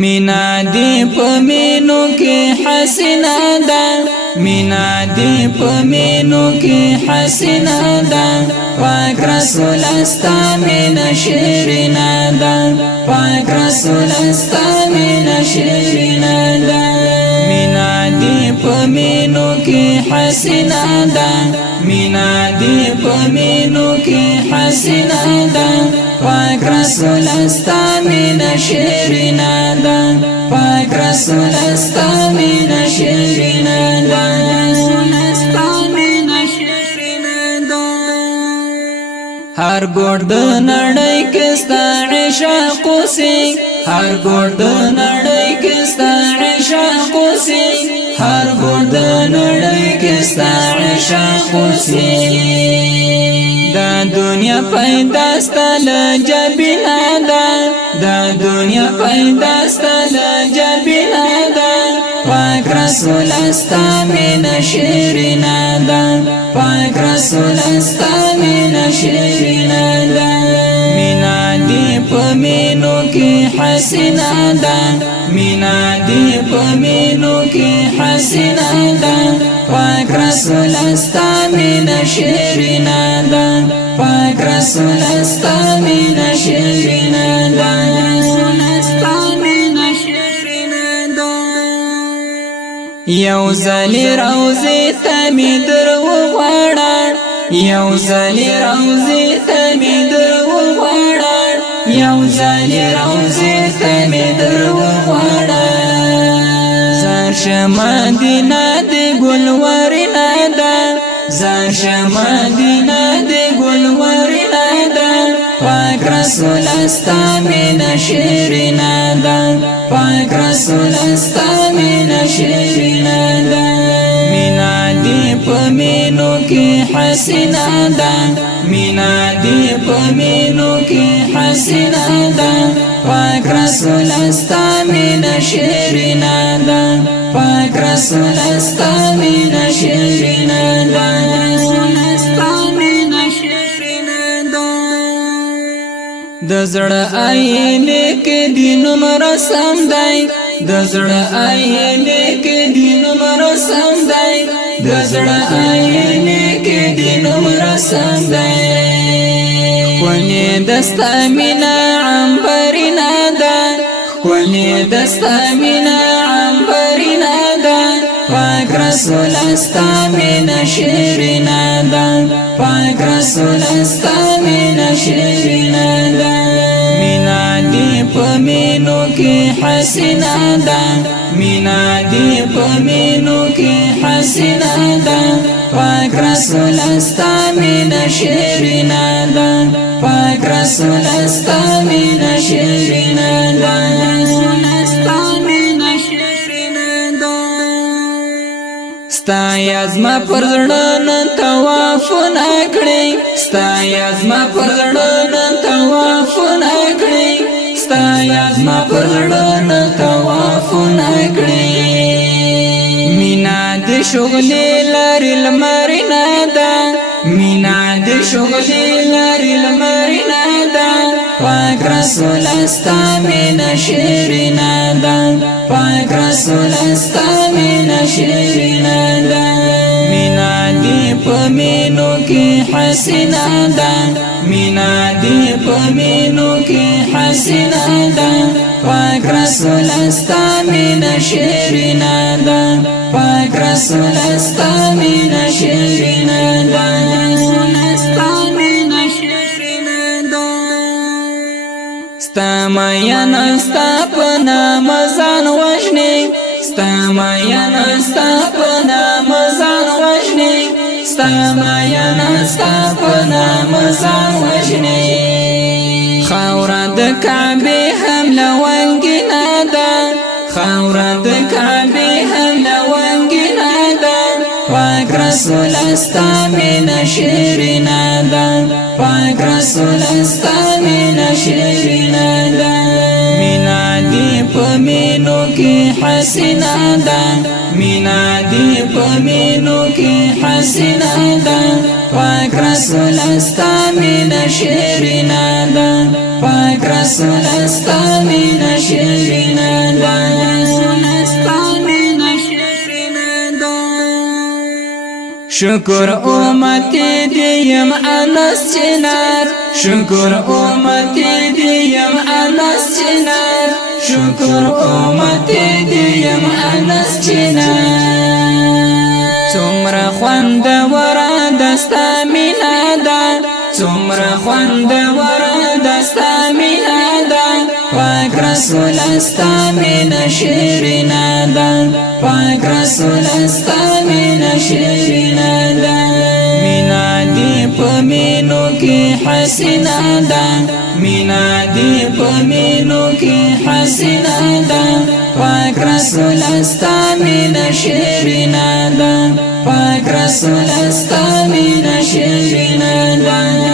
مینا دی پمینو کی حسنا دا مینا دی پمینو کی حسنا دا پاک رسول استا مینا شیرنا دا پاک رسول استا مینا شیرنا دا مینا دی پمینو کی حسنا دا مینا دی پمینو کی حسنا دا پاک رسول استا مینا شیرنا دا پاک رسول استا مینا شیرنا دا هر ګوټ د نړۍ کې ستا عشق اوسي هر ګوټ د نړۍ کې ستا عشق اوسي هر ګوټ د نړۍ کې ستا عشق اوسي دا دنیا پیدا ستل جبینا دا دا دنیا پیدا ستل جبینا دا پاک رسول استا مینا شیرنا دا پاک رسول استا مینا شیرنا دا مینا دی پمینو کی حسنا دا مینا دی پمینو کی حسنا دا پاک رسول استا مینا شیرنا دا پاک رسول استا مینا شیرنا دا یو زلی روزی تمی در وغوڑا یو زلی روزی تمی در وغوڑا یو زلی روزی تمی در وغوڑا زرش مدینہ دی گلوری نادا زرش مدینہ دی گلوری نادا پاک رسول استا مینا شیرنا دا پاک رسول استا مینا شیرنا دا مینا دی پمینو کی حسنا دا مینا دی پمینو کی حسنا دا پاک رسول استا مینا شیرنا دا پاک رسول استا مینا شیرنا دا د زړه آینه کې دینم رسم دی د زړه آینه کې دینم رسم دی د زړه آینه کې دینم رسم دی ونی دستا مینا عنبرنا دا ونی دستا مینا عنبرنا دا پاک رسول استا مینا شیرنا دا پاک رسول استا مینا شیرنا دا مینا دی پمینو کی حسنا دا مینا دی پمینو کی حسنا دا پاک رسول استا مینا شیرنا دا پاک رسول استا مینا شیرنا دا ستا یازما پر زړه طواف نکړي ستا یازما پر زړه طواف نکړي ستا یازما پر زړه طواف نکړي مینا د شغلې لري لمرنا دا مینا د شغلې لري لمرنا دا پاک رسول استا مینا شیرنا دا پاک رسول استا مینا شیرنا دا مینا دی پمینو کی حسنا دا مینا دی پمینو کی حسنا دا پاک رسول استا مینا شیرنا دا پاک رسول استا مینا شیرنا دا ستا میانا ستا پنا مزان وجنی ستا میانا ستا پنا مزان وجنی ستا میانا ستا پنا مزان وجنی خاورا د کعبه هم لونګینا دا خاورا د کعبه هم لونګینا دا پاک رسول استا مینا شیرنا دا پاک رسول استا مینا شیرنا دا مینا دی پمینو کی حسنا دا مینا دی پمینو کی حسنا دا پاک رسول استا مینا شیرنا دا پاک رسول استا مینا شیرنا شکر امتی دیم انس چنار شکر امتی دیم انس چنار شکر امتی دیم انس چنار څومره خوندور دستا مینا ده څومره خوندور دستا مینا ده پاک رسول استا مینا شیرینا ده پاک رسول استا مینا شیرینا ده مینا دی په مینو کې حسینا ده مینا دی په مینو کې حسینا ده پاک رسول استا مینا شیرینا ده پاک رسول استا مینا شیرینا ده